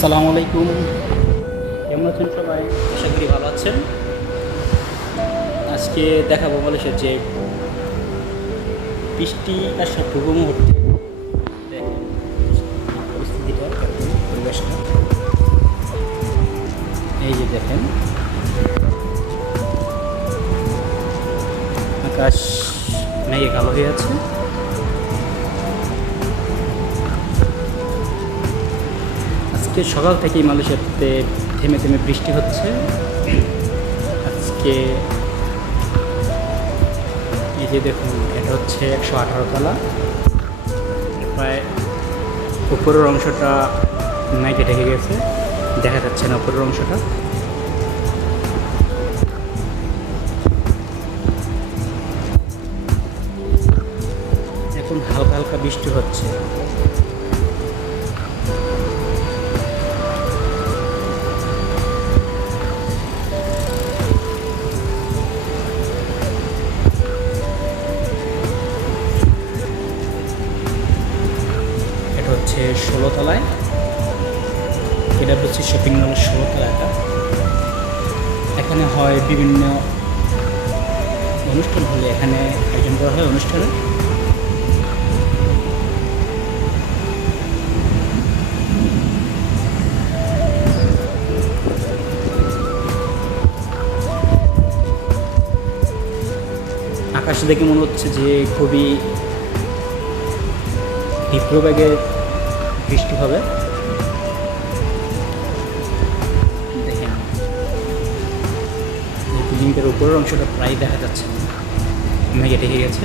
আসসালামু আলাইকুম। কেমন আছেন সবাই? আশা করি ভালো আছেন। আজকে দেখাবো মালয়েশিয়ার যে বৃষ্টি আসার পূর্ব মুহূর্তে দেখেন পরিস্থিতিটা কেমন, পরিবেশটা। এই যে দেখেন আকাশ মেঘে কালো হয়ে আছে। আজকে সকাল থেকেই মালয়েশিয়াতে থেমে থেমে বৃষ্টি হচ্ছে। আজকে এই যে দেখুন, এটা হচ্ছে 118 তলা। প্রায় উপরের অংশটা মেঘে ঢেকে গেছে, দেখা যাচ্ছে না উপরের অংশটা। এখন হালকা হালকা বৃষ্টি হচ্ছে। এটা হচ্ছে 16 তলায়, এটা হচ্ছে শপিং মলের 16 তলাটা। এখানে হয় বিভিন্ন অনুষ্ঠান হলে এখানে আয়োজন করা হয় অনুষ্ঠানে। আকাশ দেখে মনে হচ্ছে যে খুবই বিপ্লবেগে বৃষ্টি হবে। দেখেন বিল্ডিংটার উপরের অংশটা প্রায় দেখা যাচ্ছে, মেঘে ঢেকে গেছে।